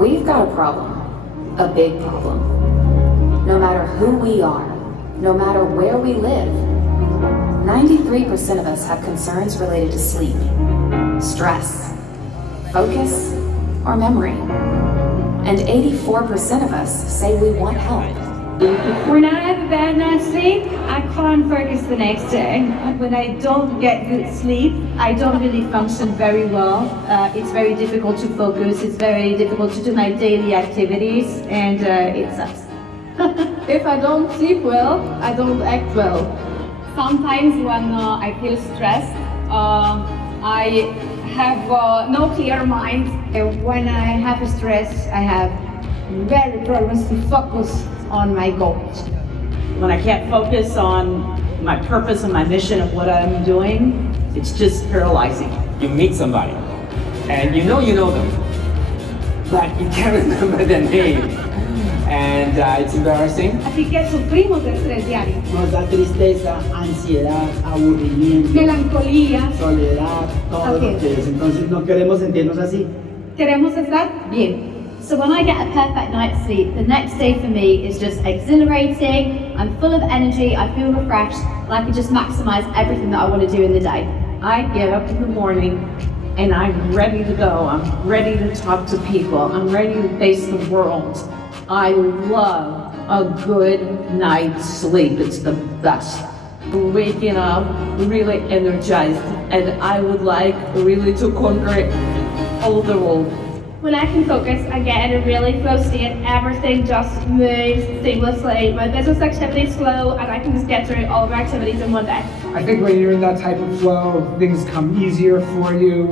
We've got a problem, a big problem. No matter who we are, no matter where we live, 93% of us have concerns related to sleep, stress, focus, or memory. And 84% of us say we want help. When I have a bad night's sleep, I can't focus the next day. When I don't get good sleep, I don't really function very well. It's very difficult to focus, it's very difficult to do my daily activities, and it sucks. If I don't sleep well, I don't act well. Sometimes when I feel stressed, I have no clear mind. When I have stress, I have very problems to focus on my goals. When I can't focus on my purpose and my mission of what I'm doing, it's just paralyzing. You meet somebody, and you know them, but you can't remember their name, and it's embarrassing. Así que sufrimos de estrés diario. Nos da tristeza, ansiedad, aburrimiento, Melancolía. soledad, todo lo que es. Entonces no queremos sentirnos así. Queremos estar bien. So when I get a perfect night's sleep, the next day for me is just exhilarating, I'm full of energy, I feel refreshed, and I can just maximize everything that I want to do in the day. I get up in the morning and I'm ready to go. I'm ready to talk to people. I'm ready to face the world. I love a good night's sleep. It's the best. Waking up really energized, and I would like really to conquer all the world. When I can focus, I get in a really flow state. Everything just moves seamlessly. My business activities flow, and I can just get through all of my activities in one day. I think when you're in that type of flow, things come easier for you,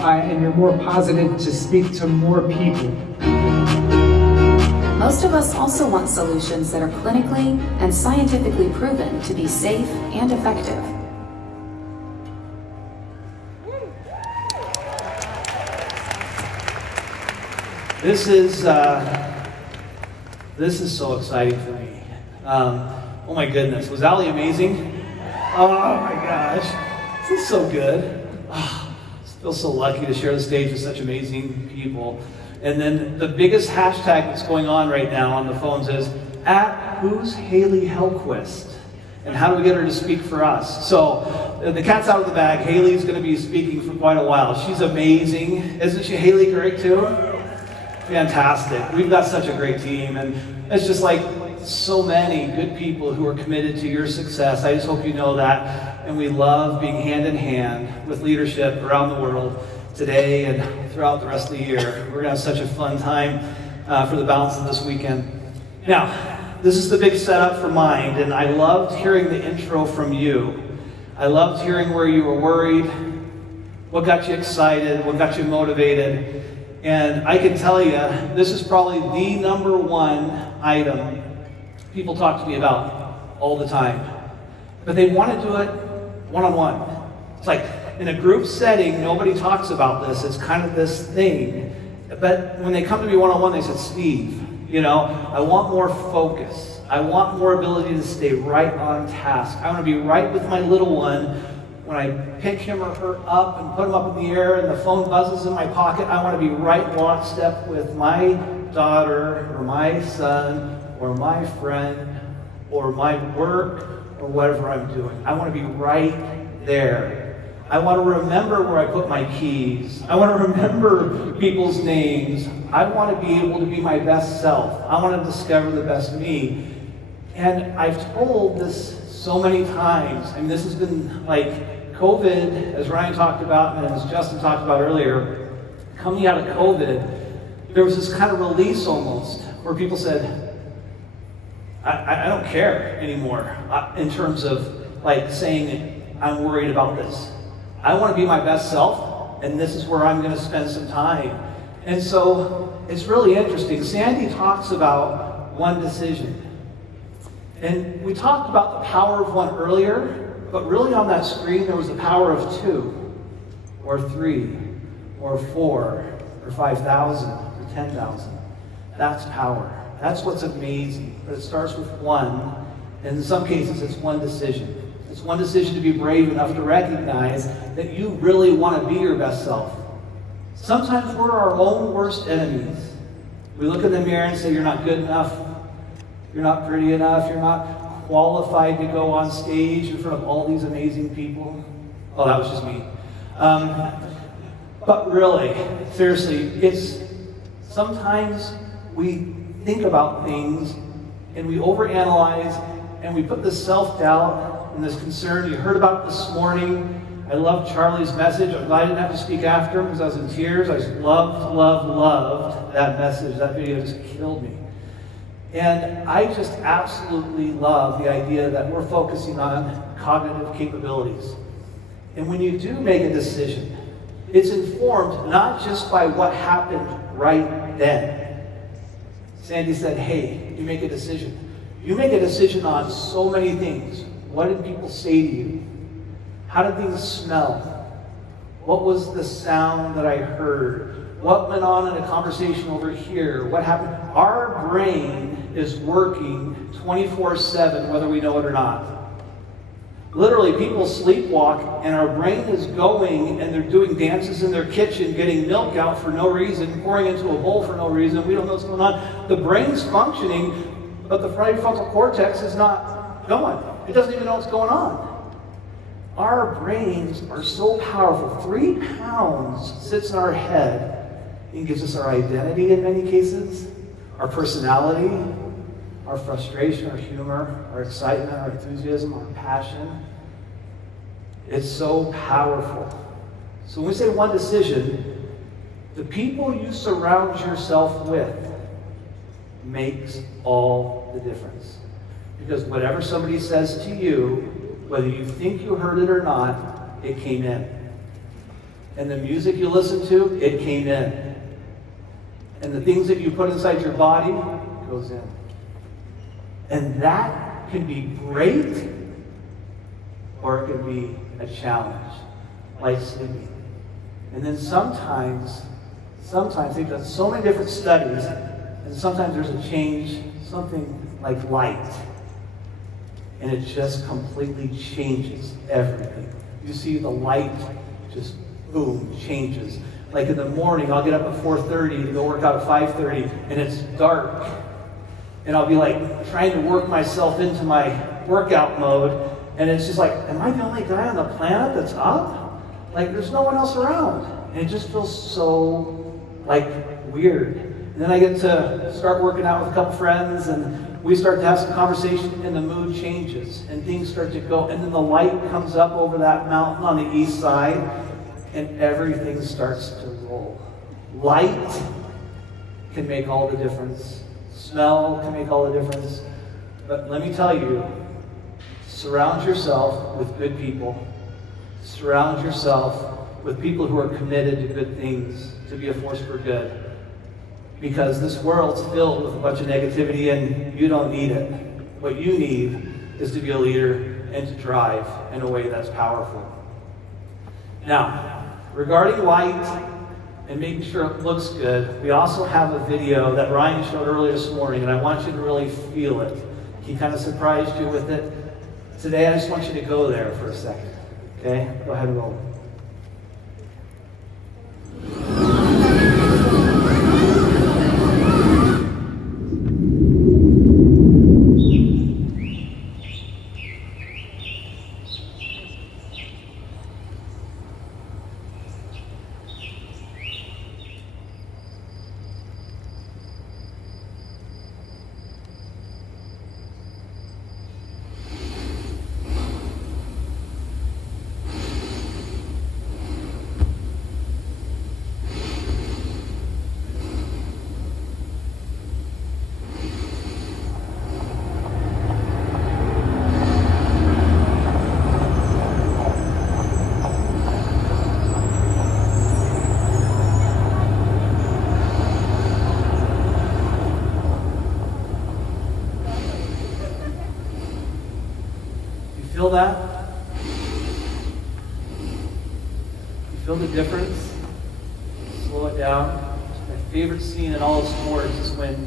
and you're more positive to speak to more people. Most of us also want solutions that are clinically and scientifically proven to be safe and effective. This is so exciting for me. Oh my goodness, was Ali amazing? Oh my gosh, this is so good. Oh, I feel so lucky to share the stage with such amazing people. And then the biggest hashtag that's going on right now on the phones is @Who's Haley Hellquist? And how do we get her to speak for us? So the cat's out of the bag. Haley's going to be speaking for quite a while. She's amazing. Isn't she? Haley great too? Fantastic. We've got such a great team, and it's just like so many good people who are committed to your success. I just hope you know that. And we love being hand in hand with leadership around the world today and throughout the rest of the year. We're going to have such a fun time for the balance of this weekend. Now, this is the big setup for MYND, and I loved hearing the intro from you. I loved hearing where you were worried, what got you excited, what got you motivated. And I can tell you, this is probably the number one item people talk to me about all the time. But they want to do it one-on-one. It's like, in a group setting, nobody talks about this. It's kind of this thing. But when they come to me one-on-one, they said, Steve, I want more focus. I want more ability to stay right on task. I want to be right with my little one. When I pick him or her up and put him up in the air and the phone buzzes in my pocket, I want to be right lockstep with my daughter or my son or my friend or my work or whatever I'm doing. I want to be right there. I want to remember where I put my keys. I want to remember people's names. I want to be able to be my best self. I want to discover the best me. And I've told this so many times. I mean, this has been like COVID, as Ryan talked about and as Justin talked about earlier. Coming out of COVID, there was this kind of release almost where people said, I don't care anymore in terms of like saying I'm worried about this. I want to be my best self, and this is where I'm going to spend some time. And so it's really interesting. Sandy talks about one decision. And we talked about the power of one earlier, but really on that screen there was the power of 2, or 3, or 4, or 5,000, or 10,000. That's power. That's what's amazing. But it starts with one, and in some cases it's one decision. It's one decision to be brave enough to recognize that you really want to be your best self. Sometimes we're our own worst enemies. We look in the mirror and say, you're not good enough, you're not pretty enough, you're not qualified to go on stage in front of all these amazing people. Oh, that was just me. But really, seriously, it's sometimes we think about things and we overanalyze and we put this self-doubt and this concern. You heard about it this morning. I love Charlie's message. I'm glad I didn't have to speak after him because I was in tears. I just loved that message. That video just killed me. And I just absolutely love the idea that we're focusing on cognitive capabilities. And when you do make a decision, it's informed not just by what happened right then. Sandy said, hey, you make a decision. You make a decision on so many things. What did people say to you? How did things smell? What was the sound that I heard? What went on in a conversation over here? What happened? Our brain is working 24/7, whether we know it or not. Literally, people sleepwalk, and our brain is going, and they're doing dances in their kitchen, getting milk out for no reason, pouring into a bowl for no reason. We don't know what's going on. The brain's functioning, but the prefrontal cortex is not going. It doesn't even know what's going on. Our brains are so powerful. 3 pounds sits in our head and gives us our identity in many cases, our personality, our frustration, our humor, our excitement, our enthusiasm, our passion. It's so powerful. So when we say one decision, the people you surround yourself with makes all the difference. Because whatever somebody says to you, whether you think you heard it or not, it came in. And the music you listen to, it came in. And the things that you put inside your body goes in. And that can be great, or it can be a challenge, like sleeping. And then sometimes they've done so many different studies, and sometimes there's a change, something like light. And it just completely changes everything. You see the light just, boom, changes. Like in the morning, I'll get up at 4:30 to go work out at 5:30, and it's dark. And I'll be like trying to work myself into my workout mode, and it's just like, am I the only guy on the planet that's up? Like, there's no one else around. And it just feels so, like, weird. And then I get to start working out with a couple friends, and we start to have some conversation, and the mood changes, and things start to go, and then the light comes up over that mountain on the east side, and everything starts to roll. Light can make all the difference. Smell can make all the difference. But let me tell you, surround yourself with good people. Surround yourself with people who are committed to good things, to be a force for good. Because this world's filled with a bunch of negativity, and you don't need it. What you need is to be a leader and to drive in a way that's powerful. Now, regarding light and making sure it looks good, we also have a video that Ryan showed earlier this morning, and I want you to really feel it. He kind of surprised you with it. Today, I just want you to go there for a second. Okay? Go ahead and roll. Feel that? You feel the difference? Slow it down. My favorite scene in all of sports is when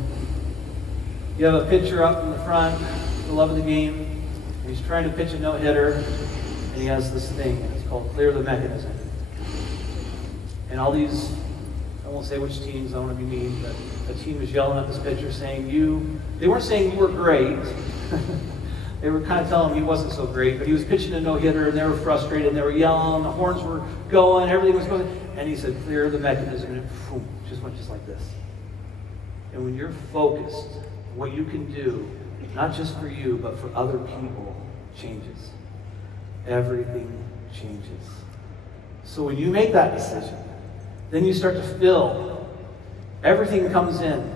you have a pitcher up in the front, the love of the game, and he's trying to pitch a no-hitter, and he has this thing, it's called clear the mechanism. And all these I won't say which teams, I don't want to be mean, but a team was yelling at this pitcher saying, they weren't saying you were great. They were kind of telling him he wasn't so great, but he was pitching a no-hitter, and they were frustrated, and they were yelling, the horns were going, everything was going, and he said, clear the mechanism, and it boom, just went just like this. And when you're focused, what you can do, not just for you, but for other people, changes. Everything changes. So when you make that decision, then you start to feel, everything comes in,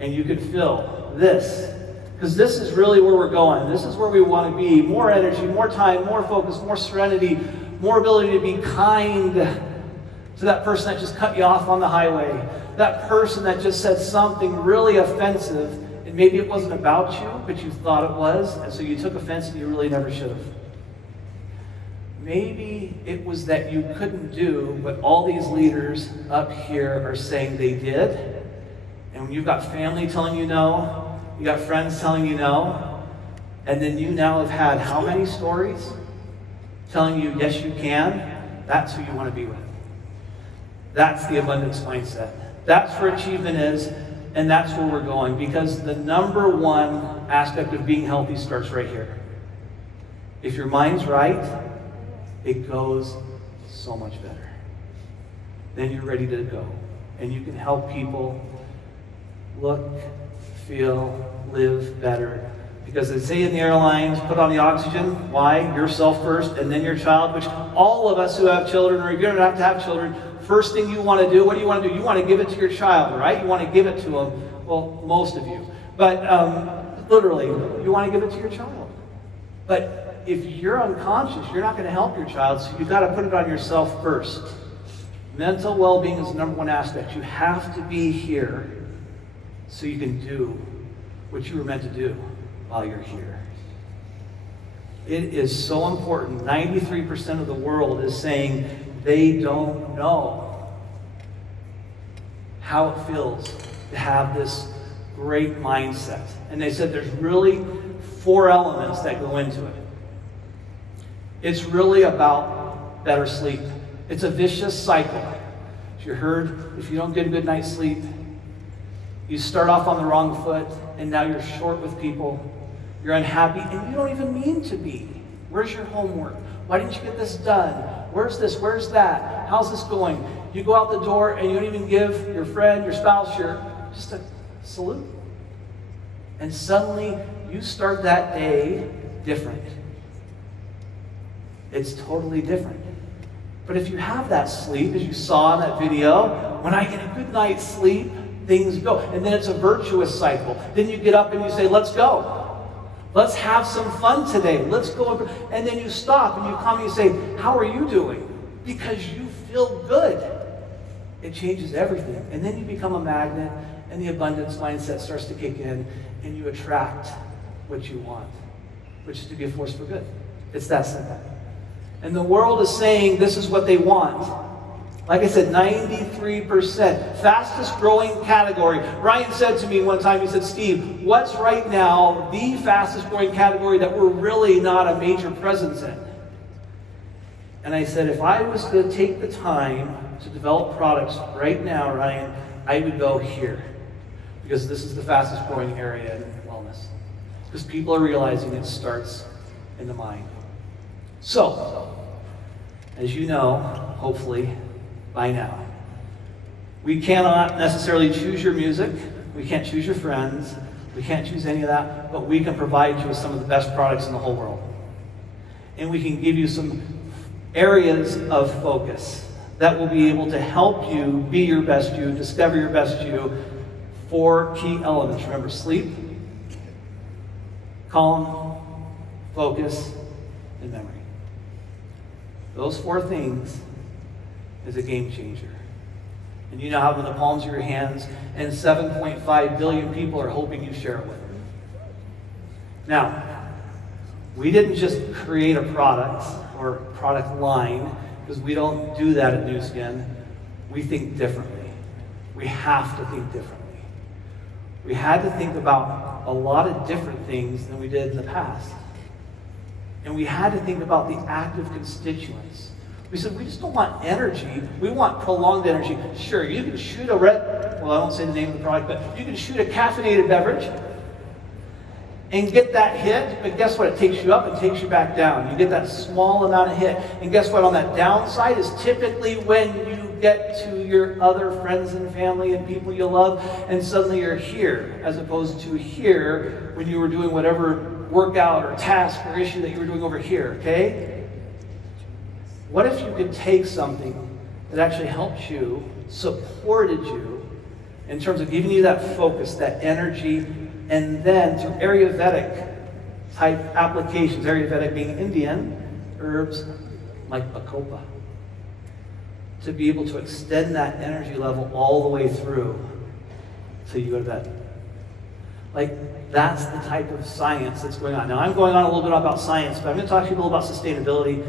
and you can feel this. Because this is really where we're going. This is where we want to be. More energy, more time, more focus, more serenity, more ability to be kind to that person that just cut you off on the highway. That person that just said something really offensive, and maybe it wasn't about you, but you thought it was, and so you took offense and you really never should have. Maybe it was that you couldn't do what all these leaders up here are saying they did. And when you've got family telling you no, you got friends telling you no, and then you now have had how many stories telling you, yes, you can? That's who you want to be with. That's the abundance mindset. That's where achievement is, and that's where we're going, because the number one aspect of being healthy starts right here. If your mind's right, it goes so much better. Then you're ready to go, and you can help people look, feel, live better. Because they say in the airlines, put on the oxygen. Why? Yourself first, and then your child, which all of us who have children, or if you don't have to have children, first thing you want to do, what do you want to do? You want to give it to your child, right? You want to give it to them. Well, most of you. But literally, you want to give it to your child. But if you're unconscious, you're not going to help your child, so you've got to put it on yourself first. Mental well-being is the number one aspect. You have to be here so you can do what you were meant to do while you're here. It is so important. 93% of the world is saying they don't know how it feels to have this great mindset. And they said there's really 4 elements that go into it. It's really about better sleep. It's a vicious cycle. As you heard, if you don't get a good night's sleep, you start off on the wrong foot, and now you're short with people. You're unhappy, and you don't even mean to be. Where's your homework? Why didn't you get this done? Where's this? Where's that? How's this going? You go out the door, and you don't even give your friend, your spouse, just a salute. And suddenly, you start that day different. It's totally different. But if you have that sleep, as you saw in that video, when I get a good night's sleep, things go. And then it's a virtuous cycle. Then you get up and you say, let's go. Let's have some fun today. Let's go. And then you stop and you come and you say, how are you doing? Because you feel good. It changes everything. And then you become a magnet, and the abundance mindset starts to kick in, and you attract what you want, which is to be a force for good. It's that simple. And the world is saying this is what they want. Like I said, 93%. Fastest growing category. Ryan said to me one time, he said, Steve, what's right now the fastest growing category that we're really not a major presence in? And I said, if I was to take the time to develop products right now, Ryan, I would go here. Because this is the fastest growing area in wellness. Because people are realizing it starts in the mind. So, as you know, hopefully, by now, we cannot necessarily choose your music, we can't choose your friends, we can't choose any of that, but we can provide you with some of the best products in the whole world. And we can give you some areas of focus that will be able to help you be your best you, discover your best you. 4 key elements. Remember, sleep, calm, focus, and memory. Those 4 things is a game changer. And you now have it in the palms of your hands, and 7.5 billion people are hoping you share it with them. Now, we didn't just create a product or product line, because we don't do that at New Skin. We think differently. We have to think differently. We had to think about a lot of different things than we did in the past. And we had to think about the active constituents. We said, we just don't want energy, we want prolonged energy. Sure, you can shoot a well, I won't say the name of the product, but you can shoot a caffeinated beverage and get that hit, but guess what? It takes you up and takes you back down. You get that small amount of hit. And guess what? On that downside is typically when you get to your other friends and family and people you love, and suddenly you're here, as opposed to here when you were doing whatever workout or task or issue that you were doing over here, okay? What if you could take something that actually helped you, supported you, in terms of giving you that focus, that energy, and then through Ayurvedic type applications, Ayurvedic being Indian herbs like bacopa, to be able to extend that energy level all the way through till you go to bed. Like, that's the type of science that's going on. Now, I'm going on a little bit about science, but I'm going to talk to you a little about sustainability.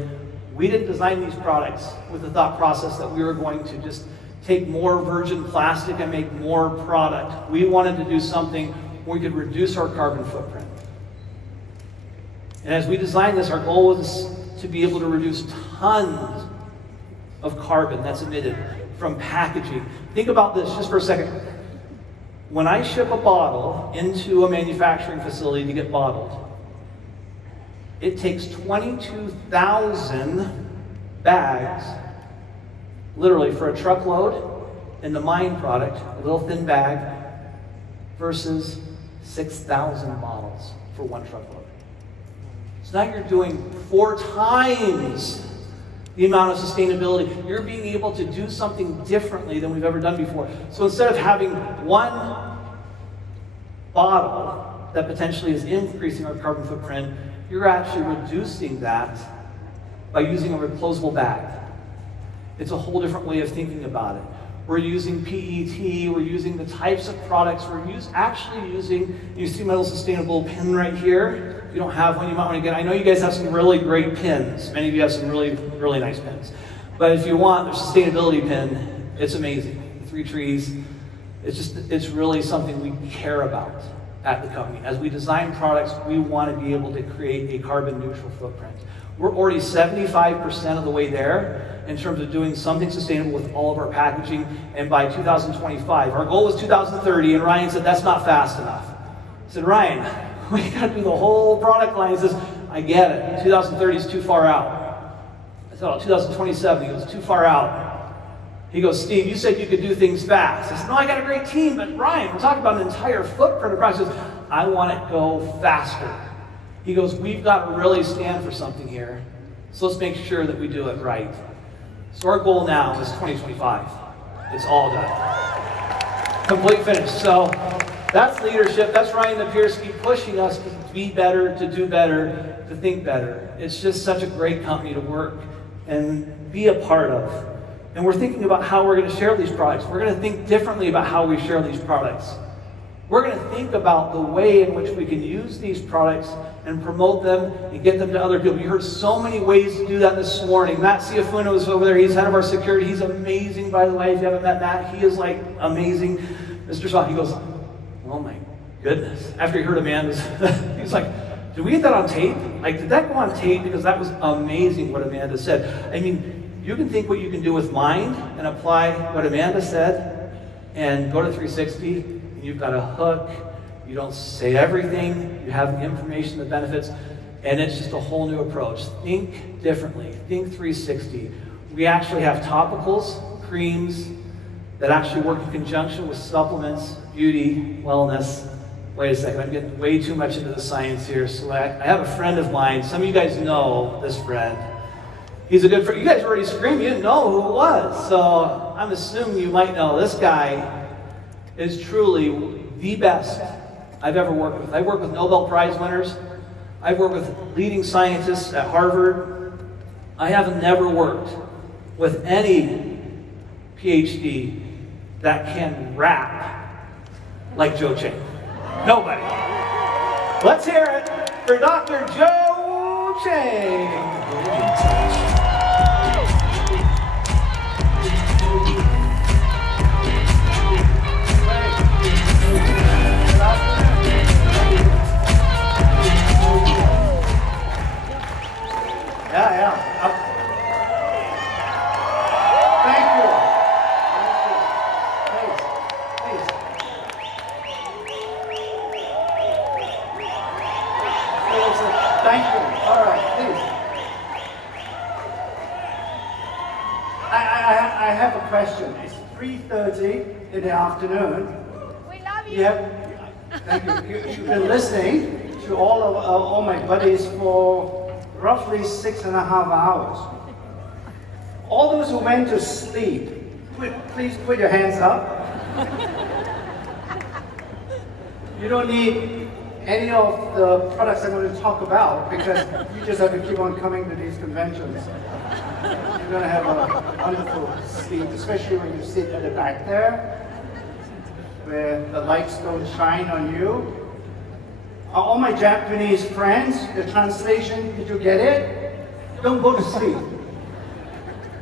We didn't design these products with the thought process that we were going to just take more virgin plastic and make more product. We wanted to do something where we could reduce our carbon footprint. And as we designed this, our goal was to be able to reduce tons of carbon that's emitted from packaging. Think about this just for a second. When I ship a bottle into a manufacturing facility to get bottled, it takes 22,000 bags, literally, for a truckload in the MYND product, a little thin bag, versus 6,000 bottles for one truckload. So now you're doing 4 times the amount of sustainability. You're being able to do something differently than we've ever done before. So instead of having one bottle that potentially is increasing our carbon footprint, you're actually reducing that by using a reclosable bag. It's a whole different way of thinking about it. We're using PET, we're using the types of products, actually using, you see my little sustainable pin right here? If you don't have one, you might want to get, I know you guys have some really great pins. Many of you have some really, really nice pins. But if you want the sustainability pin, it's amazing. The 3 trees, it's really something we care about at the company. As we design products, we want to be able to create a carbon neutral footprint. We're already 75% of the way there in terms of doing something sustainable with all of our packaging, and by 2025. Our goal was 2030, and Ryan said, that's not fast enough. I said, Ryan, we got to do the whole product line. He says, I get it. 2030 is too far out. I said, oh, 2027. He goes, too far out. He goes, Steve, you said you could do things fast. I said, no, I got a great team, but Ryan, we're talking about an entire footprint of products. He says, I want it to go faster. He goes, we've got to really stand for something here, so let's make sure that we do it right. So our goal now is 2025. It's all done. Complete finish. So that's leadership. That's Ryan Napierski pushing us to be better, to do better, to think better. It's just such a great company to work and be a part of. And we're thinking about how we're going to share these products. We're going to think differently about how we share these products. We're going to think about the way in which we can use these products and promote them and get them to other people. You heard so many ways to do that this morning. Matt Ciafuno is over there. He's head of our security. He's amazing, by the way. If you haven't met Matt, he is like amazing. Mr. Shaw, he goes, oh my goodness. After he heard Amanda's, he's like, did we get that on tape? Like, did that go on tape? Because that was amazing what Amanda said. I mean, you can think what you can do with MYND and apply what Amanda said and go to 360, and you've got a hook. You don't say everything, you have the information, the benefits, and it's just a whole new approach. Think differently, think 360. We actually have topicals, creams, that actually work in conjunction with supplements, beauty, wellness. Wait a second, I'm getting way too much into the science here. So I have a friend of mine, some of you guys know this friend. He's a good friend. You guys already screamed, you didn't know who it was. So I'm assuming you might know. This guy is truly the best I've ever worked with. I've worked with Nobel Prize winners. I've worked with leading scientists at Harvard. I have never worked with any PhD that can rap like Joe Chang. Nobody. Let's hear it for Dr. Joe Chang. I have a question. It's 3:30 in the afternoon. We love you. Thank you. You've been listening to all my buddies for roughly 6.5 hours. All those who went to sleep, please put your hands up. You don't need any of the products I'm going to talk about because you just have to keep on coming to these conventions. You're going to have a wonderful sleep, especially when you sit at the back there, where the lights don't shine on you. All my Japanese friends, the translation, did you get it? Don't go to sleep.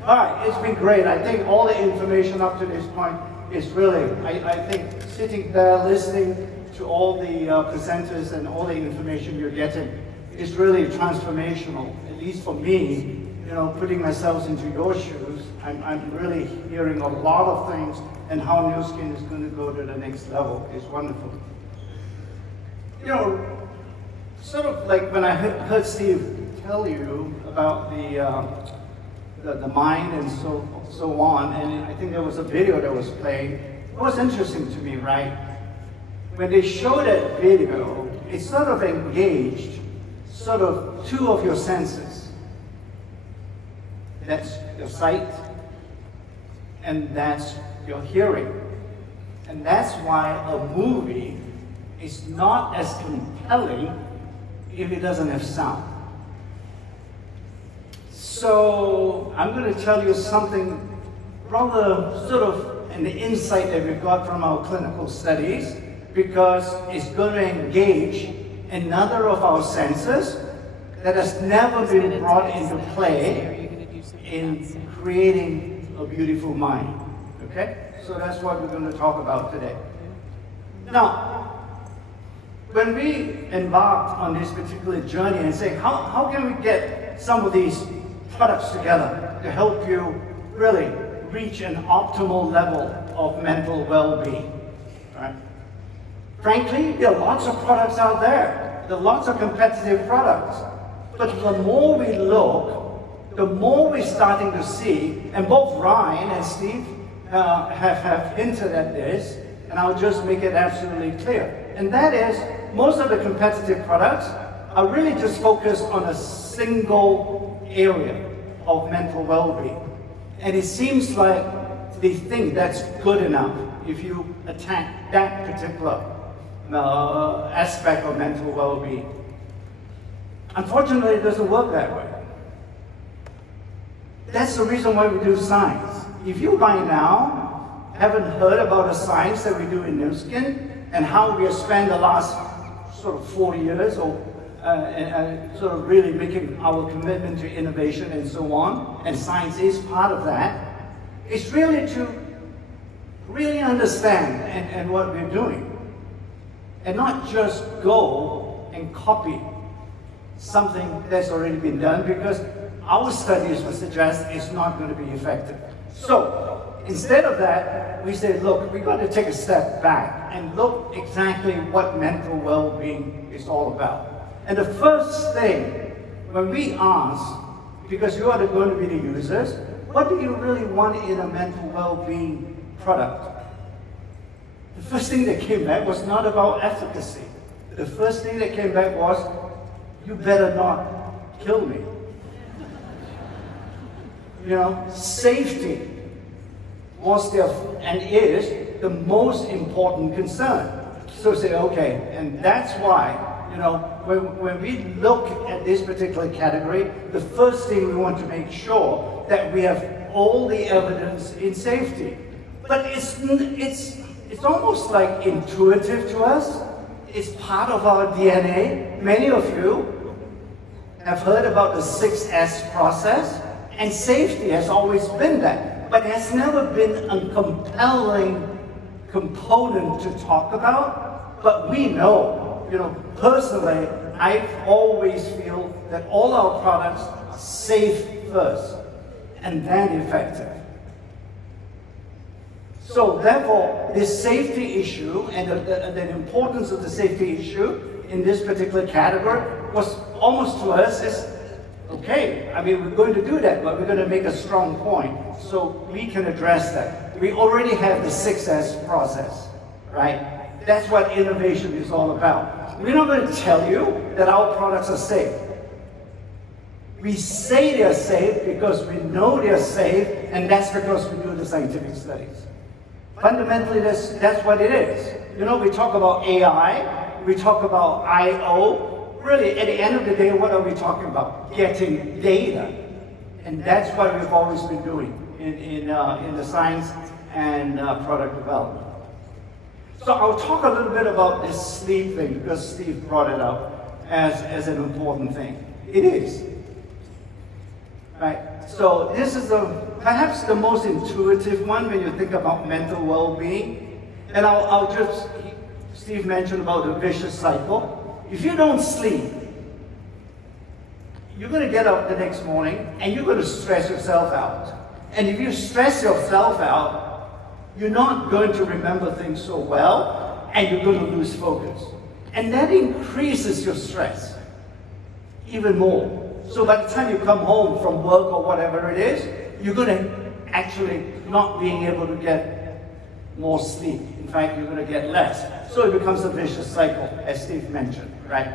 All right, it's been great. I think all the information up to this point is really, I think sitting there listening to all the presenters and all the information you're getting is really transformational, at least for me. You know, putting myself into your shoes, I'm really hearing a lot of things and how Nu Skin is going to go to the next level. It's wonderful. You know, sort of like when I heard Steve tell you about the mind and so on, and I think there was a video that was playing. It was interesting to me, right? When they showed that video, it sort of engaged sort of two of your senses. That's your sight, and that's your hearing. And that's why a movie is not as compelling if it doesn't have sound. So I'm going to tell you something rather sort of an insight that we got from our clinical studies, because it's going to engage another of our senses that has never been brought into play in creating a beautiful mind. Okay? So that's what we're going to talk about today. Now, when we embarked on this particular journey and say, how can we get some of these products together to help you really reach an optimal level of mental well-being, right? Frankly, there are lots of products out there. There are lots of competitive products. But the more we look, the more we're starting to see, and both Ryan and Steve have hinted at this, and I'll just make it absolutely clear. And that is, most of the competitive products are really just focused on a single area of mental well-being. And it seems like they think that's good enough if you attack that particular aspect of mental well-being. Unfortunately, it doesn't work that way. That's the reason why we do science. If you by now haven't heard about the science that we do in Nu Skin and how we have spent the last sort of 40 years or sort of really making our commitment to innovation and so on, and science is part of that, it's really to really understand and what we're doing, and not just go and copy something that's already been done, because our studies would suggest it's not going to be effective. So instead of that, we say, look, we've got to take a step back and look exactly what mental well-being is all about. And the first thing, when we ask, because you are going to be the users, what do you really want in a mental well-being product? The first thing that came back was not about efficacy. The first thing that came back was, you better not kill me. You know, safety was and is the most important concern. So say, okay, and that's why, you know, when we look at this particular category, the first thing we want to make sure that we have all the evidence in safety. But it's almost like intuitive to us. It's part of our DNA. Many of you have heard about the 6S process, and safety has always been that, but it has never been a compelling component to talk about. But we know, you know, personally, I always feel that all our products are safe first, and then effective. So therefore, this safety issue and the importance of the safety issue in this particular category was almost to us is Okay, I mean, we're going to do that, but we're going to make a strong point so we can address that. We already have the 6S process, right? That's what innovation is all about. We're not going to tell you that our products are safe. We say they're safe because we know they're safe, and that's because we do the scientific studies. Fundamentally, that's what it is. You know, we talk about AI, we talk about I/O. Really, at the end of the day, what are we talking about? Getting data. And that's what we've always been doing in the science and product development. So I'll talk a little bit about this sleep thing, because Steve brought it up as an important thing. It is. Right? So this is perhaps the most intuitive one when you think about mental well-being. And Steve mentioned about the vicious cycle. If you don't sleep, you're going to get up the next morning and you're going to stress yourself out. And if you stress yourself out, you're not going to remember things so well, and you're going to lose focus. And that increases your stress even more. So by the time you come home from work or whatever it is, you're going to actually not being able to get more sleep. In fact, you're going to get less. So it becomes a vicious cycle, as Steve mentioned, right?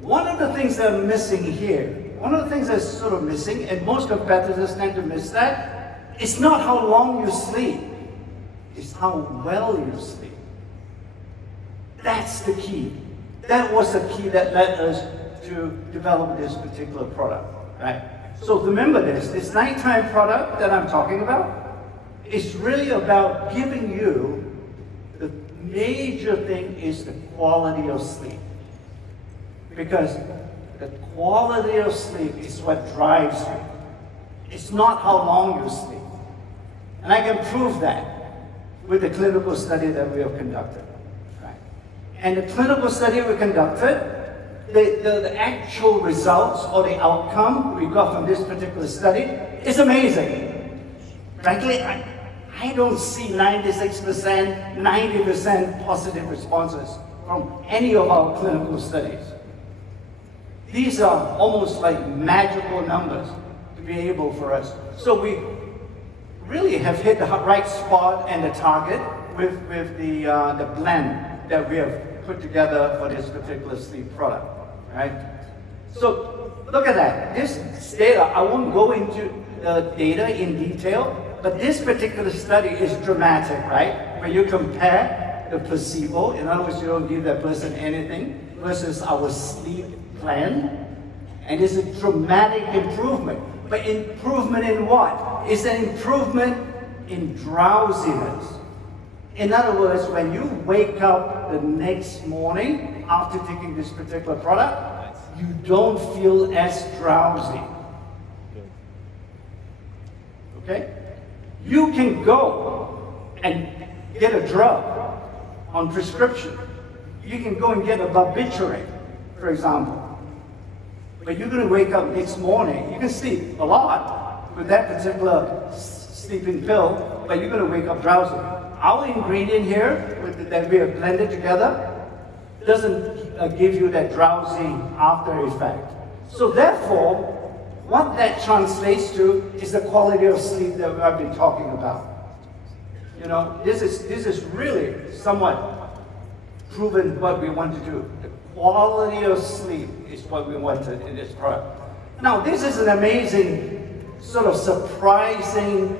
One of the things that are missing here, one of the things that's sort of missing, and most competitors tend to miss that, it's not how long you sleep, it's how well you sleep. That's the key. That was the key that led us to develop this particular product, right? So remember this nighttime product that I'm talking about is really about giving you, the major thing is the quality of sleep. Because the quality of sleep is what drives you. It's not how long you sleep. And I can prove that with the clinical study that we have conducted. Right? And the clinical study we conducted, the actual results or the outcome we got from this particular study is amazing. Frankly, I don't see 96%, 90% positive responses from any of our clinical studies. These are almost like magical numbers to be able for us. So we really have hit the right spot and the target with the blend that we have put together for this particular sleep product, right? So look at that. This data, I won't go into the data in detail, but this particular study is dramatic, right? When you compare the placebo, in other words, you don't give that person anything, versus our sleep plan, and it's a dramatic improvement. But improvement in what? It's an improvement in drowsiness. In other words, when you wake up the next morning after taking this particular product, you don't feel as drowsy. Okay? You can go and get a drug on prescription. You can go and get a barbiturate, for example. But you're going to wake up next morning. You can sleep a lot with that particular sleeping pill, but you're going to wake up drowsy. Our ingredient here that we have blended together doesn't give you that drowsy after effect. So therefore, what that translates to is the quality of sleep that I've been talking about. You know, this is really somewhat proven what we want to do. The quality of sleep is what we wanted in this product. Now, this is an amazing, sort of surprising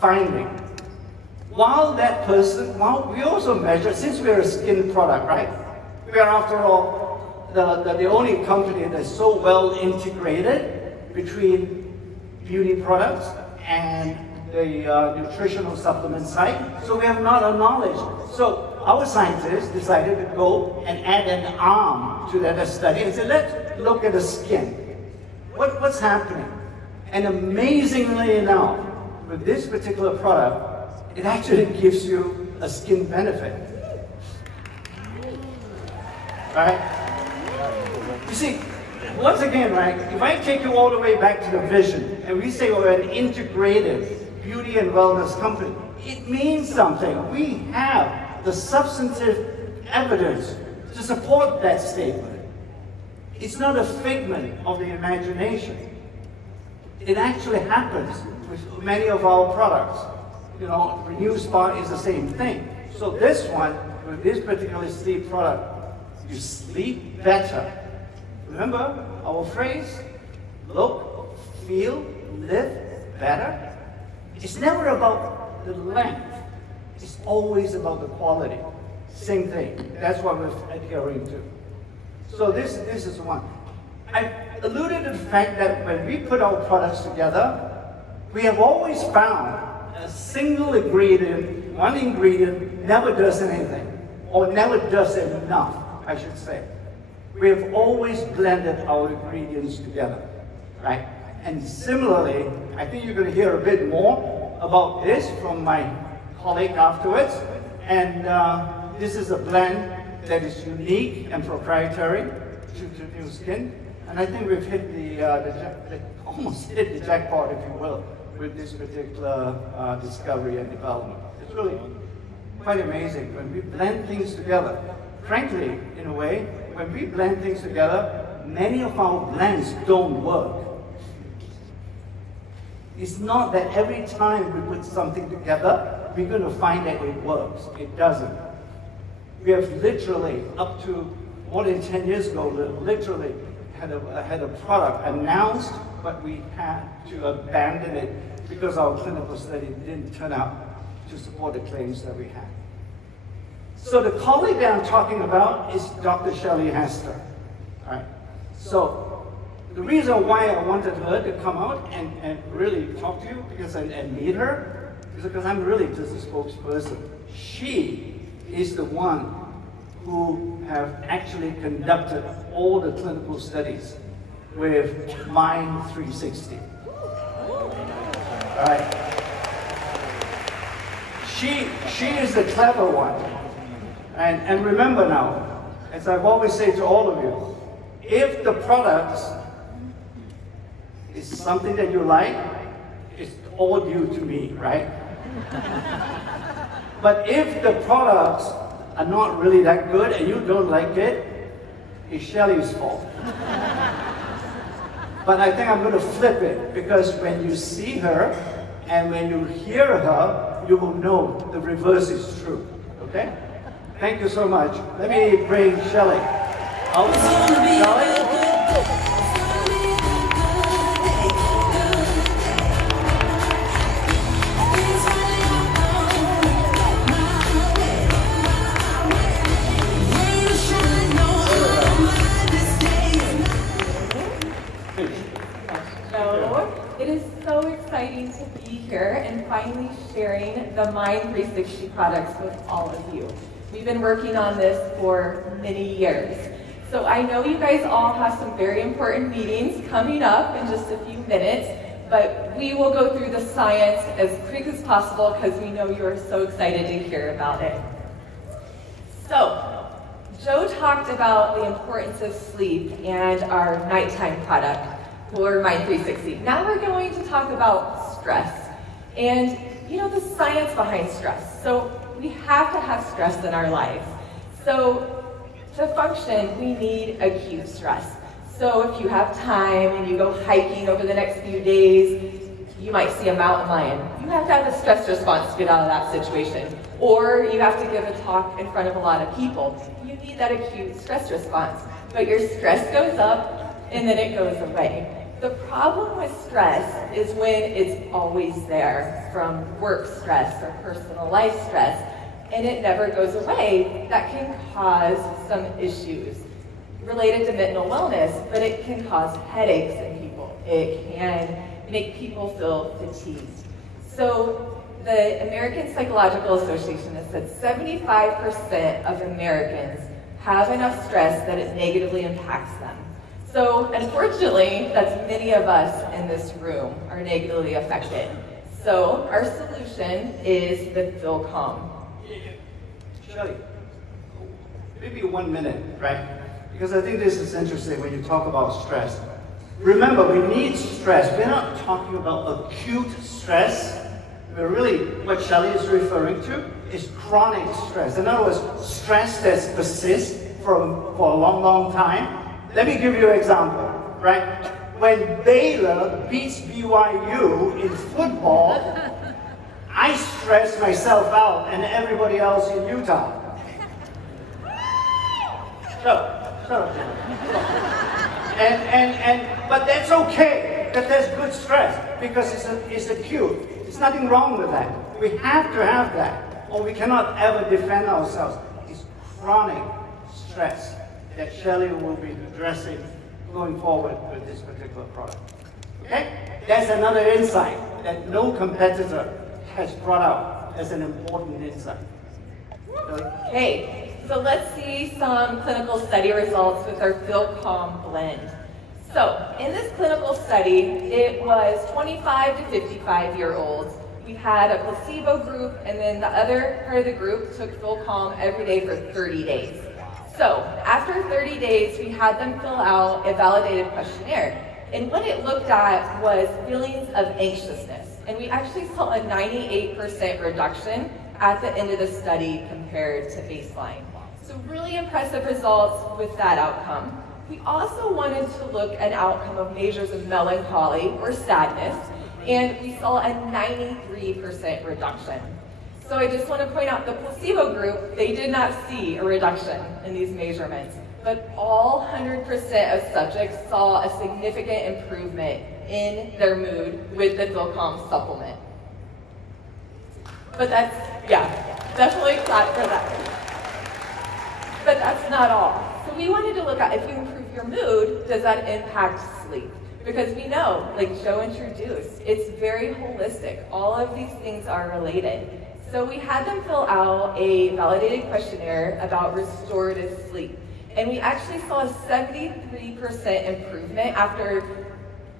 finding. While we also measure, since we're a skin product, right? We are, after all, the only company that's so well integrated between beauty products and the nutritional supplement side. So we have not a knowledge. So our scientists decided to go and add an arm to that study and say, let's look at the skin. What's happening? And amazingly enough, with this particular product, it actually gives you a skin benefit. Right? You see, once again, right, if I take you all the way back to the vision, and we say we're an integrated beauty and wellness company, it means something. We have the substantive evidence to support that statement. It's not a figment of the imagination. It actually happens with many of our products. You know, Renew Spa is the same thing. So this one, with this particular sleep product, you sleep better. Remember our phrase? Look, feel, live better. It's never about the length. It's always about the quality. Same thing. That's what we're adhering to. So this is one. I alluded to the fact that when we put our products together, we have always found a single ingredient, one ingredient never does anything, or never does enough, I should say. We have always blended our ingredients together, right? And similarly, I think you're going to hear a bit more about this from my colleague afterwards. And this is a blend that is unique and proprietary to New Skin. And I think we've hit almost hit the jackpot, if you will, with this particular discovery and development. It's really quite amazing when we blend things together. Frankly, in a way, when we blend things together, many of our blends don't work. It's not that every time we put something together, we're going to find that it works. It doesn't. We have literally, up to more than 10 years ago, literally had a product announced, but we had to abandon it because our clinical study didn't turn out to support the claims that we had. So the colleague that I'm talking about is Dr. Shelley Hester. All right. So the reason why I wanted her to come out and really talk to you and meet her is because I'm really just a spokesperson. She is the one who have actually conducted all the clinical studies with MYND360. All right. She is the clever one. And remember now, as I've always said to all of you, if the product is something that you like, it's all due to me, right? But if the products are not really that good and you don't like it, it's Shelley's fault. But I think I'm going to flip it, because when you see her and when you hear her, you will know the reverse is true, okay? Thank you so much. Let me bring Shelley out. Shelley? It is so exciting to be here and finally sharing the MYND360 products with all of you. We've been working on this for many years. So I know you guys all have some very important meetings coming up in just a few minutes, but we will go through the science as quick as possible because we know you are so excited to hear about it. So, Joe talked about the importance of sleep and our nighttime product for MYND360. Now we're going to talk about stress and, you know, the science behind stress. So we have to have stress in our life. So to function, we need acute stress. So if you have time and you go hiking over the next few days, you might see a mountain lion. You have to have a stress response to get out of that situation. Or you have to give a talk in front of a lot of people. You need that acute stress response. But your stress goes up and then it goes away. The problem with stress is when it's always there, from work stress or personal life stress, and it never goes away. That can cause some issues related to mental wellness, but it can cause headaches in people. It can make people feel fatigued. So the American Psychological Association has said 75% of Americans have enough stress that it negatively impacts them. So unfortunately, that's many of us in this room are negatively affected. So our solution is the Feel Calm. Shelley, maybe 1 minute, right? Because I think this is interesting when you talk about stress. Remember, we need stress. We're not talking about acute stress. We're really, what Shelley is referring to is chronic stress. In other words, stress that persists for a long, long time. let me give you an example, right? When Baylor beats BYU in football, I stress myself out and everybody else in Utah. Shut up, Jim. But that's okay, that's good stress, because it's acute. There's nothing wrong with that. We have to have that, or we cannot ever defend ourselves. It's chronic stress that Shelley will be addressing going forward with this particular product. Okay? That's another insight that no competitor has brought out as an important insight. Okay, so let's see some clinical study results with our PhilCalm blend. So, in this clinical study, it was 25 to 55-year-olds. We had a placebo group, and then the other part of the group took PhilCalm every day for 30 days. So, after 30 days, we had them fill out a validated questionnaire. And what it looked at was feelings of anxiousness. And we actually saw a 98% reduction at the end of the study compared to baseline. So really impressive results with that outcome. We also wanted to look at an outcome of measures of melancholy or sadness, and we saw a 93% reduction. So I just want to point out the placebo group, they did not see a reduction in these measurements, but all 100% of subjects saw a significant improvement in their mood with the PhilCalm supplement. But that's, yeah, definitely clap for that. But that's not all. So we wanted to look at, if you improve your mood, does that impact sleep? Because we know, like Joe introduced, it's very holistic. All of these things are related. So we had them fill out a validated questionnaire about restorative sleep. And we actually saw a 73% improvement after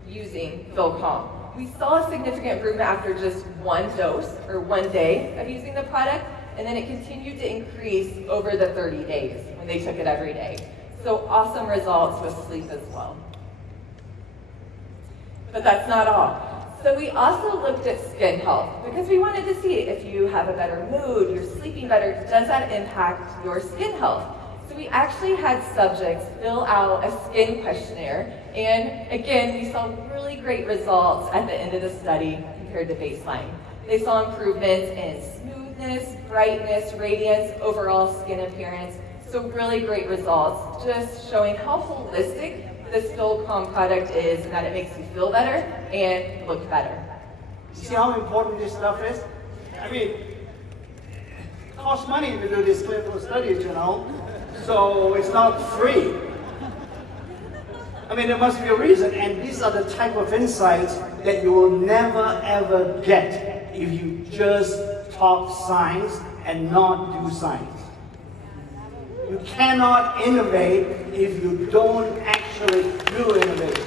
using PhilCalm. We saw a significant improvement after just one dose or 1 day of using the product, and then it continued to increase over the 30 days when they took it every day. So awesome results with sleep as well. But that's not all. So we also looked at skin health because we wanted to see if you have a better mood, you're sleeping better, does that impact your skin health? So we actually had subjects fill out a skin questionnaire, and again, we saw really great results at the end of the study compared to baseline. They saw improvements in smoothness, brightness, radiance, overall skin appearance. So really great results, just showing how holistic this PhilCalm product is and that it makes you feel better and look better. You see how important this stuff is? I mean, it costs money to do these clinical studies, you know, so it's not free. I mean, there must be a reason, and these are the type of insights that you will never ever get if you just talk science and not do science. You cannot innovate if you don't actually do innovation.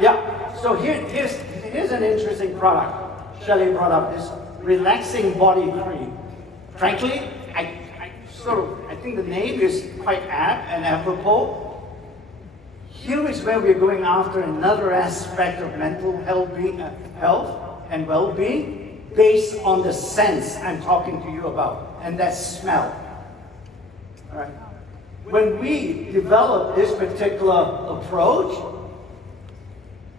Yeah, so here's an interesting product. Shelley brought up this relaxing body cream. Frankly, I think the name is quite apt and apropos. Here is where we're going after another aspect of mental health and well-being based on the sense I'm talking to you about, and that's smell. All right. When we developed this particular approach,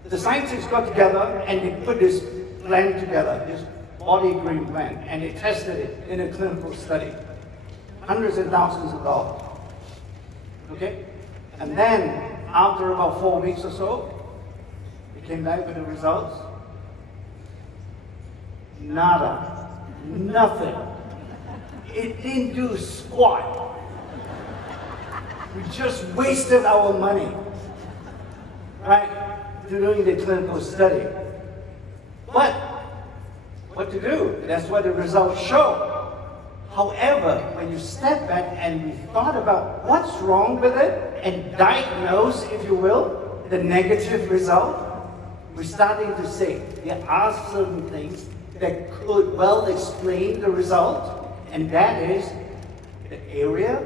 the scientists got together and they put this blend together, this body cream blend, and they tested it in a clinical study. Hundreds and thousands of dollars. Okay? And then, after about 4 weeks or so, we came back with the results. Nada. Nothing. It didn't do squat. We just wasted our money, right, doing the clinical study. But what to do? That's what the results show. However, when you step back and we thought about what's wrong with it and diagnose, if you will, the negative result, we're starting to say there are certain things that could well explain the result, and that is the area,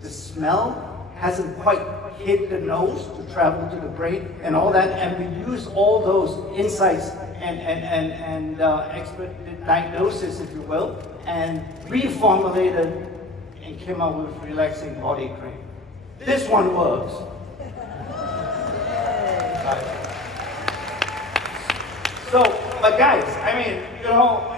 the smell hasn't quite hit the nose to travel to the brain and all that, and we use all those insights and expert diagnosis, if you will, and reformulated and came out with relaxing body cream. This one works. So, but guys, I mean, you know,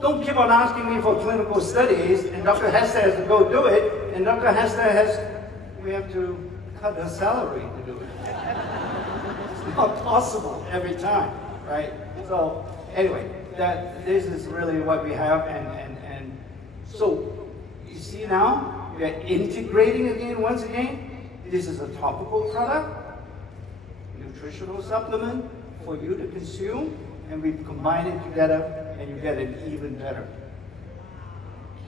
don't keep on asking me for clinical studies, and Dr. Hester has to go do it, and Dr. Hester we have to cut her salary to do it. It's not possible every time, right? So, anyway, this is really what we have, and so, you see now, we are integrating again, once again. This is a topical product, nutritional supplement for you to consume, and we combine it together, and you get it even better.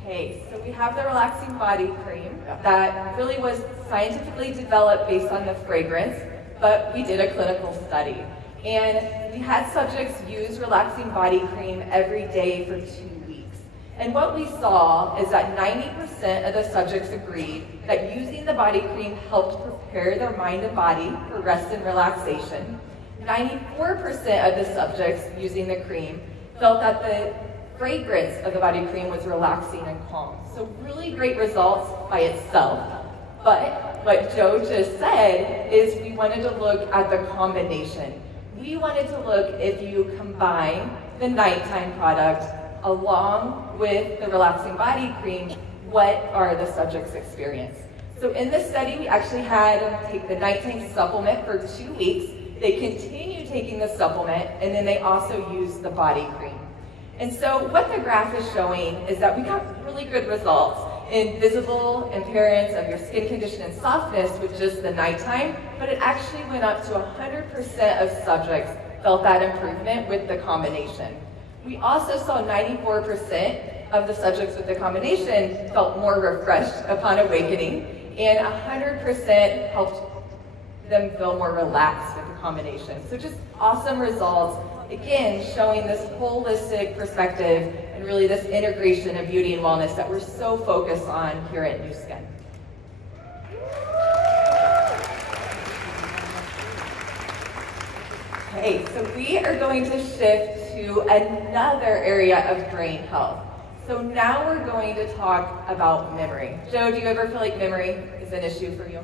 Okay, so we have the relaxing body cream that really was scientifically developed based on the fragrance, but we did a clinical study. And we had subjects use relaxing body cream every day for 2 weeks. And what we saw is that 90% of the subjects agreed that using the body cream helped prepare their mind and body for rest and relaxation. 94% of the subjects using the cream felt that the fragrance of the body cream was relaxing and calm. So really great results by itself. But what Joe just said is we wanted to look at the combination. We wanted to look if you combine the nighttime product along with the relaxing body cream, what are the subjects' experience? So in this study, we actually had them take the nighttime supplement for 2 weeks. They continued taking the supplement, and then they also used the body cream. And so what the graph is showing is that we got really good results in visible appearance of your skin condition and softness with just the nighttime, but it actually went up to 100% of subjects felt that improvement with the combination. We also saw 94% of the subjects with the combination felt more refreshed upon awakening, and 100% helped them feel more relaxed with the combination. So just awesome results. Again, showing this holistic perspective and really this integration of beauty and wellness that we're so focused on here at New Skin. Okay, so we are going to shift to another area of brain health. So now we're going to talk about memory. Joe, do you ever feel like memory is an issue for you?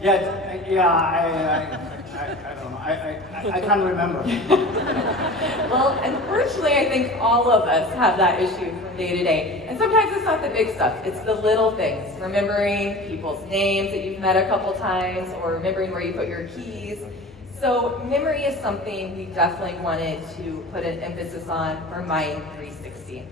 I don't know. I can't remember. Well, unfortunately, I think all of us have that issue from day to day. And sometimes it's not the big stuff. It's the little things. Remembering people's names that you've met a couple times, or remembering where you put your keys. So memory is something we definitely wanted to put an emphasis on for MYND360.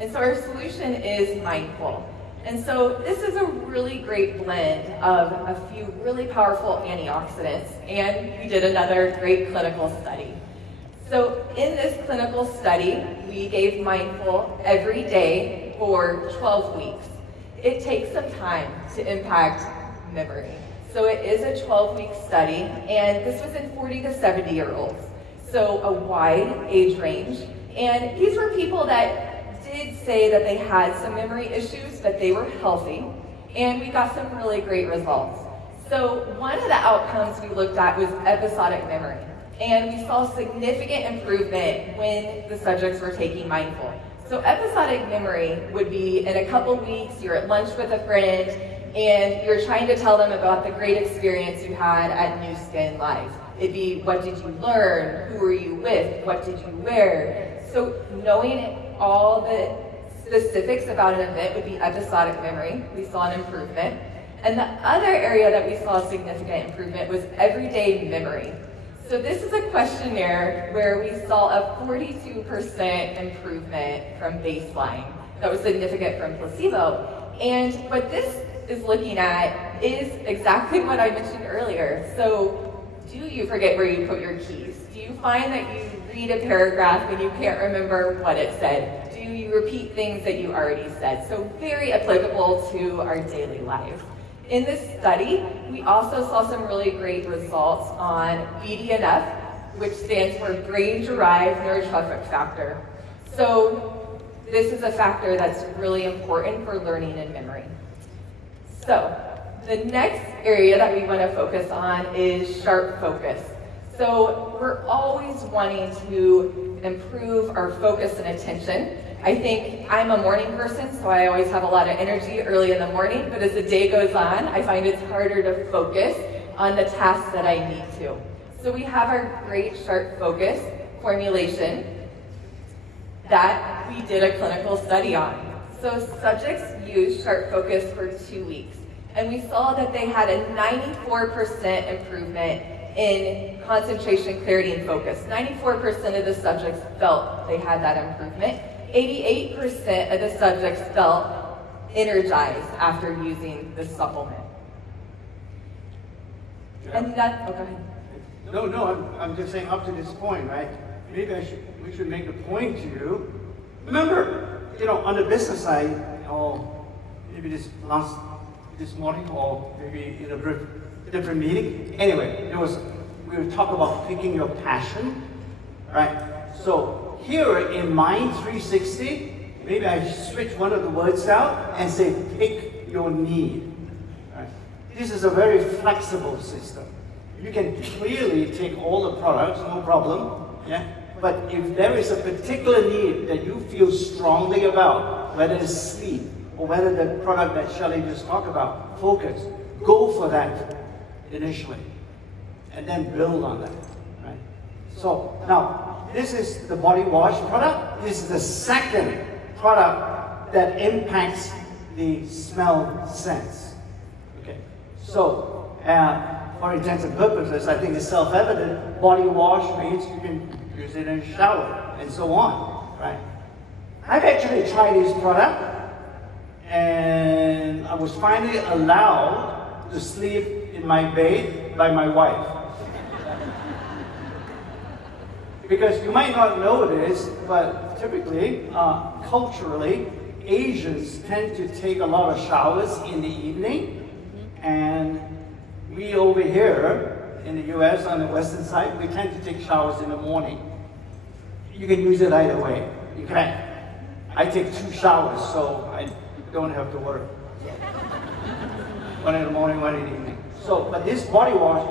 And so our solution is mindful. And so this is a really great blend of a few really powerful antioxidants, and we did another great clinical study. So in this clinical study, we gave Mindful every day for 12 weeks. It takes some time to impact memory. So it is a 12-week study, and this was in 40 to 70-year-olds. So a wide age range. And these were people that did say that they had some memory issues, but they were healthy, and we got some really great results. So one of the outcomes we looked at was episodic memory, and we saw significant improvement when the subjects were taking Mindful. So episodic memory would be in a couple weeks, you're at lunch with a friend, and you're trying to tell them about the great experience you had at New Skin Life. It'd be, what did you learn? Who were you with? What did you wear? So knowing all the specifics about an event would be episodic memory. We saw an improvement. And the other area that we saw significant improvement was everyday memory. So this is a questionnaire where we saw a 42% improvement from baseline. That was significant from placebo. And what this is looking at is exactly what I mentioned earlier. So do you forget where you put your keys? Do you find that you read a paragraph and you can't remember what it said? Do you repeat things that you already said? So very applicable to our daily life. In this study, we also saw some really great results on BDNF, which stands for brain-derived neurotrophic factor. So this is a factor that's really important for learning and memory. So the next area that we want to focus on is sharp focus. So we're always wanting to improve our focus and attention. I think I'm a morning person, so I always have a lot of energy early in the morning, but as the day goes on, I find it's harder to focus on the tasks that I need to. So we have our great Sharp Focus formulation that we did a clinical study on. So subjects used Sharp Focus for 2 weeks, and we saw that they had a 94% improvement in concentration, clarity, and focus. 94% of the subjects felt they had that improvement. 88% of the subjects felt energized after using this supplement. And that, oh, go ahead. No, I'm just saying up to this point, right? Maybe we should make a point to you. Remember, on the business side, or maybe this morning, or maybe in a different meeting. Anyway, we were talking about picking your passion, right? So here in MYND360, maybe I switch one of the words out and say pick your need. Right? This is a very flexible system. You can clearly take all the products, no problem. Yeah? But if there is a particular need that you feel strongly about, whether it's sleep or whether the product that Shelley just talked about, focus, go for that initially and then build on that. Right? So now, this is the body wash product. This is the second product that impacts the smell sense. Okay, so for intents and purposes, I think it's self-evident. Body wash means you can use it in a shower and so on, right? I've actually tried this product, and I was finally allowed to sleep in my bed by my wife. Because you might not know this, but typically, culturally, Asians tend to take a lot of showers in the evening, and we over here in the US on the western side, we tend to take showers in the morning. You can use it either way. You can. I take 2 showers, so I don't have to worry. One in the morning, one in the evening. So, but this body wash,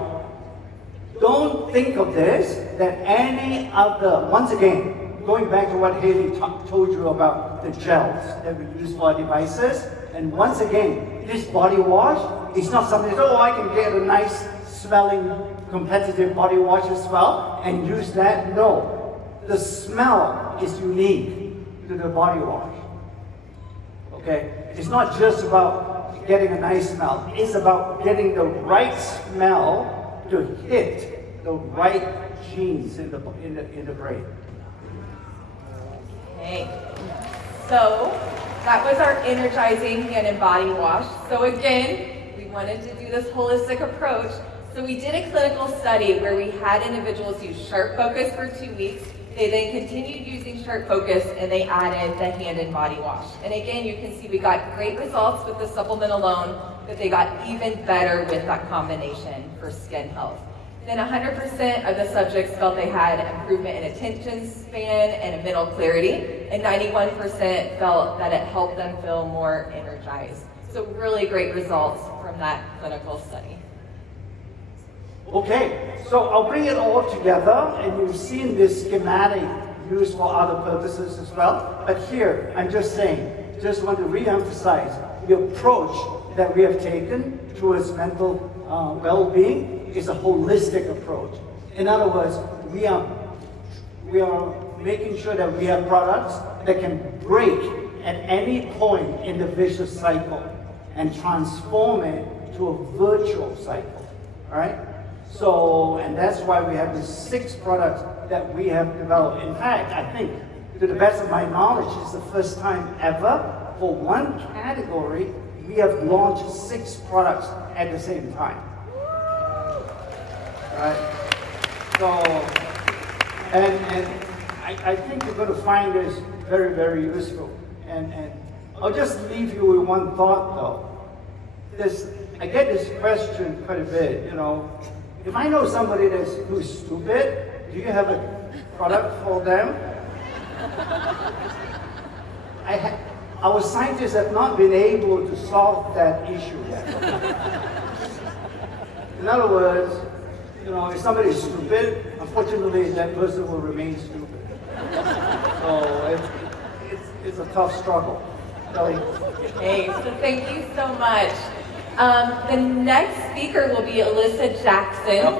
don't think of this that any other, once again, going back to what Haley told you about the gels that we use for our devices, and once again, this body wash is not something that, I can get a nice smelling competitive body wash as well and use that. No, the smell is unique to the body wash. Okay, it's not just about getting a nice smell, it's about getting the right smell to hit the right genes in the brain. Okay, so that was our energizing hand and body wash. So again, we wanted to do this holistic approach. So we did a clinical study where we had individuals use Sharp Focus for 2 weeks. They then continued using Sharp Focus and they added the hand and body wash. And again, you can see we got great results with the supplement alone, but they got even better with that combination for skin health. Then 100% of the subjects felt they had improvement in attention span and mental clarity, and 91% felt that it helped them feel more energized. So really great results from that clinical study. Okay, so I'll bring it all together, and you've seen this schematic used for other purposes as well. But here, I'm just saying, just want to re-emphasize the approach that we have taken towards mental well-being is a holistic approach. In other words, we are making sure that we have products that can break at any point in the vicious cycle and transform it to a virtual cycle. All right? So, and that's why we have the 6 products that we have developed. In fact, I think, to the best of my knowledge, it's the first time ever for one category we have launched 6 products at the same time. Right? So, and I think you're going to find this very, very useful. And I'll just leave you with one thought though. I get this question quite a bit, if I know somebody who's stupid, do you have a product for them? Our scientists have not been able to solve that issue yet. In other words, You know, if somebody is stupid, unfortunately, that person will remain stupid. So it's a tough struggle. Really. Hey, so thank you so much. The next speaker will be Alyssa Jackson.